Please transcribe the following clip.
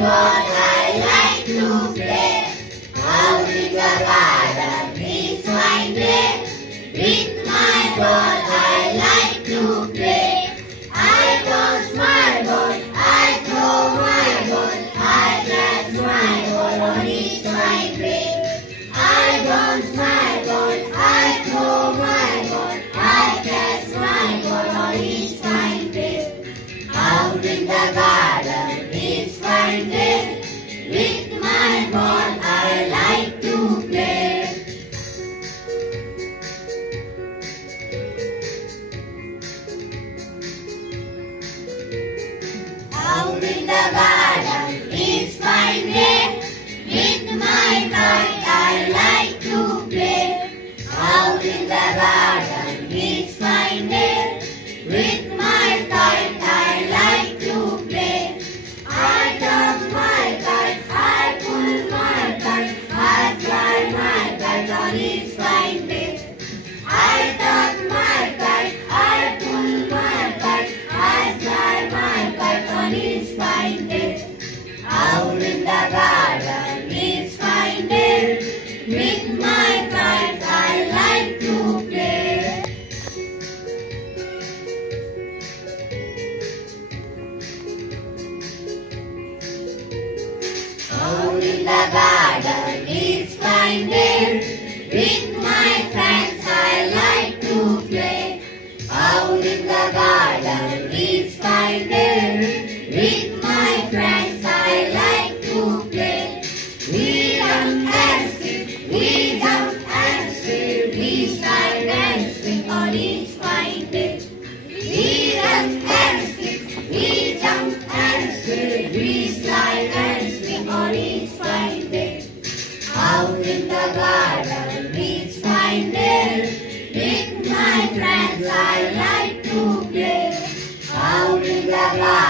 ball, I like to play. Out in the garden, it's fine day. With my ball, I like to play. I toss my ball, I throw my ball, I catch my ball on each fine day. I bounce my ball, I throw my ball, I catch my ball on each fine day. Out in the garden, it's fine day. With my ball, I like to play. Out in the garden, it's fine day. With my kite, I like to play. Out in the garden, it's fine day. With my kite, I like to play. I turn my kite, I pull my kite, I fly my kite on each fine day. I turn my kite, I pull my kite, I fly my kite on each fine day. Out in the garden, it's fine day. With my kite, I like to play. Out in the garden, it's fine day. With my friends, I like to play. Out in the garden, it's fine day. With my friends, I like to play. We jump and sing, we jump and sing, we slide and swing on each fine day. We jump and sing, we jump and swing, we slide and swing on each fine day. Out in the garden, it's fine day. With my friends, I like to play. Out in the garden.